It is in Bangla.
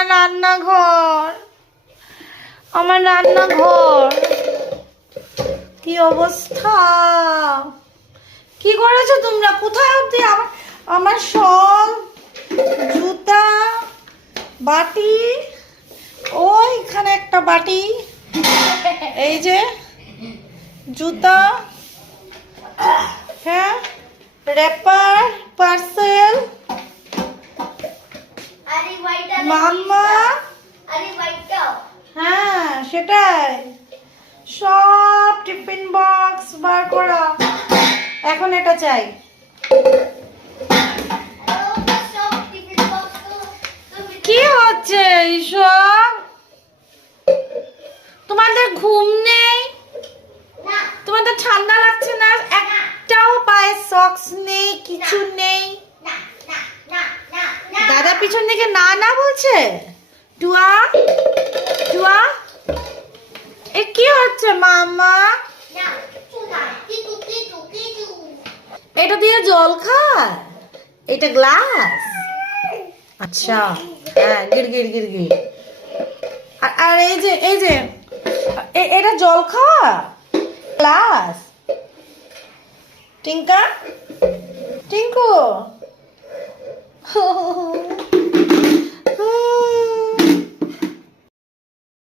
আমার রান্নাঘর, আমার রান্নাঘর কি অবস্থা! কি করেছো তোমরা? কোথায় অবধি আমার আমার শল, জুতা, বাটি, ওইখানে একটা বাটি, এই যে জুতা, হ্যাঁ, র্যাপার, পার্সেল, মাম্মা, হ্যাঁ সেটাই, সব টিফিন বক্স বার করা। এখন এটা চাই। কি হচ্ছে এইসব? তোমাদের ঘুম নেই? তোমাদের ঠান্ডা লাগছে না? একটাও পায়ে সক্স নেই, কিছু নেই। দাদা পিছন দিকে না না বলছে। টুয়া, টুয়া, এ কি হচ্ছে মামা? এটা দিয়ে জল খায়? এটা গ্লাস? আচ্ছা, হ্যাঁ, গির গির গির গির। আর এই যে এটা জল খাওয়া গ্লাস? টিঙ্কা, টিঙ্কু